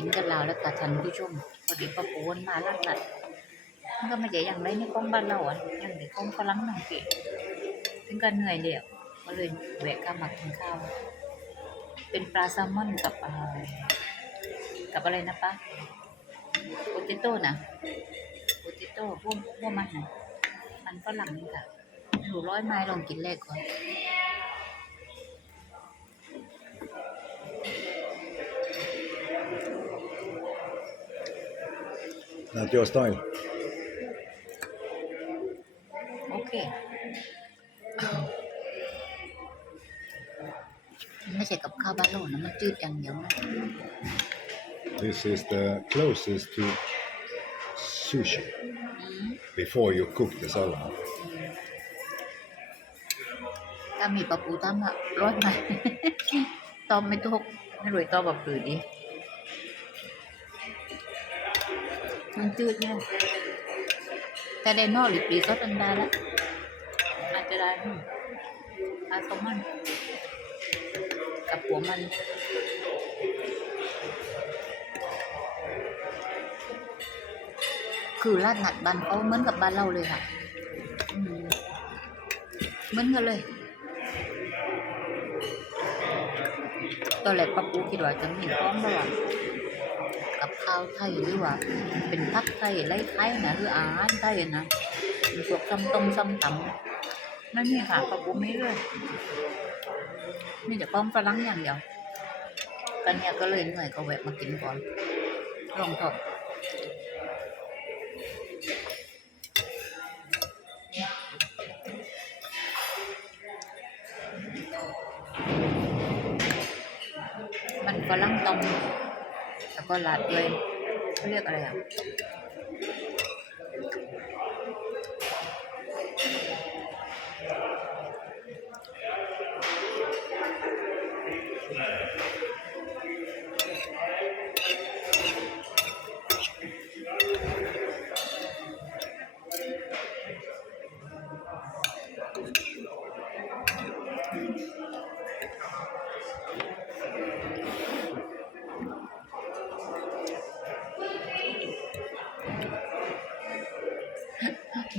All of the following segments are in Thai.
กินกันแล้วแล้วก็ท่านผู้ชมพอดีป้าปูนมาลัดนัดมันก็ไม่ใช่อย่างไรในของบ้านเราอะอย่างในของฝรั่งนั่งกินถึงกันเหนื่อยเดียวก็เลยแวะกลับมากินข้าว เป็นปลาแซลมอนกับอะไรกับอะไรนะป้าโปเตโต้นะโปเตโต้พวกพวกมันนะมันฝรั่งนี่ค่ะอยู่ร้อยไม้ลองกินแรกก่อน Not your style. โอเคไม่ใช่กับข้าวบ้านเรานะมันจืดอย่างเดียวนะ This is the closest to sushi อืม before you cook the salmon. ถ้ามีปลาปูตั้มอะร้อยไหมตอมไม่ทุกไม่รวยตอมแบบปืนดี มันจืดเนี่ยแต่ได้นอกหรือปีซอสอันดาแล้วอาจจะได้อาแซลมอนกับหัวมันคือราดหนัดบ้านเขาเหมือนกับบ้านเราเลยค่ะเหมือนกันเลย ตอนแรกป้าปูคิดว่าจะมีพร้อมระหว่าง กับข้าวไทยหรือว่า เป็นพักไทยไรไทยนะหรืออาหารไทยนะมีพวกซ้ำต้มซ้ำตำนั่นนี่ค่ะป้าปูไม่เลยนี่จะป้อมฝรั่งอย่างเดียวกันเนี่ยก็เลยเหนื่อยก็แวะมากินก่อน ลองทอดมันฝรั่งต้ม แล้วก็ราดด้วยเขาเรียกอะไรอะ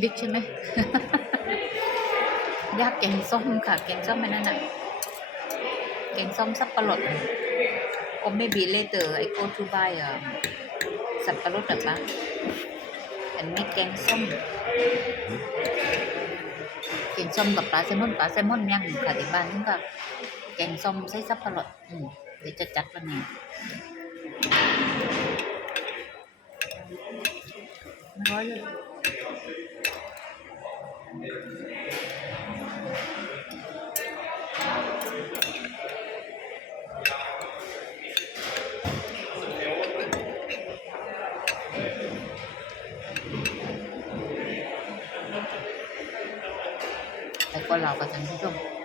บิ๊กใช่ไหมยากแกงส้มค่ะ แกงส้มไม่นั่นอะแกงส้มสับปะรดโอเมบีเลเตอร์ไอโกทูบายอะสับปะรดแบบปะอันนี้แกงส้มแกงส้มกับปลาแซลมอนปลาแซลมอนย่งค่ะที่บ้านนี่ก็แกงส้มใส่สับปะรดอืมเดี๋ยวจะจัดวันนี้ไม่ร้อยเลย แต่ก็เราก็ท่านผู้ชม